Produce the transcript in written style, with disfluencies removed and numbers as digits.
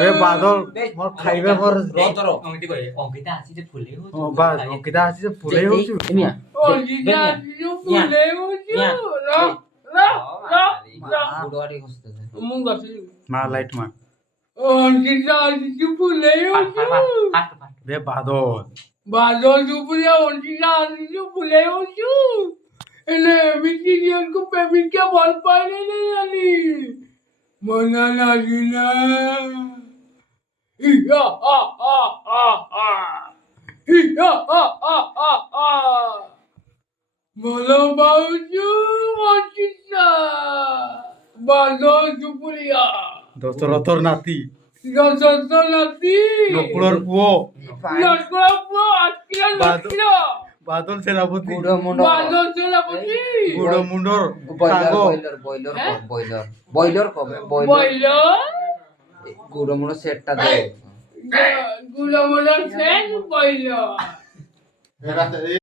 এ বাদল মোর খাইবে মোর রতর অঙ্কিতা আসিছে ফুলে হচ্ছে ও বা অঙ্কিতা আসিছে ফুলেই হউଛୁ মিয়া অঙ্কিতা আসিছে ফুলে হউଛୁ বুড়াড়ি হসতেছে ମୁଁ ଗଛରେ মা লাইট মা ଅଙ୍କିତା ଆସିଛି ଫୁଲେଇ ହଉଛୁ রে বাদল ବାଦଲ ଉପରେ ଅଙ୍କିତା ଆସିଛୁ ଫୁଲେଇ ହଉଛୁ ହେଲେ ଏମିତି ଝିଅକୁ ପ୍ରେମିକା ଭଲ ପାଇଲେ ଜାଣି ମନା ଲାଗିଲା ଇହା ହା ହା ହା ହା ଇହା ହା ହା ହା ହା ଭଲ ପାଉଛୁ ଅଙ୍କିତା ବାଦଲ ସୁପୁରିଆ দশরথর নাতি ଦଶରଥ ନାତି নকুলর পুଅ ଲକ୍ଷ୍ମଣ ପୁଅ ଆସିଲା ଲକ୍ଷ୍ମଣ বাদল সেনাপতি বুড়ো মুন্ড ବାଦଲ ସେନାପତି গুড় মুন্ডর বয়লার কাগো বয়লার কবে বয়লার বইল গুড়ো মুন্ড সেটটা দে গুলমুলা সেন বইল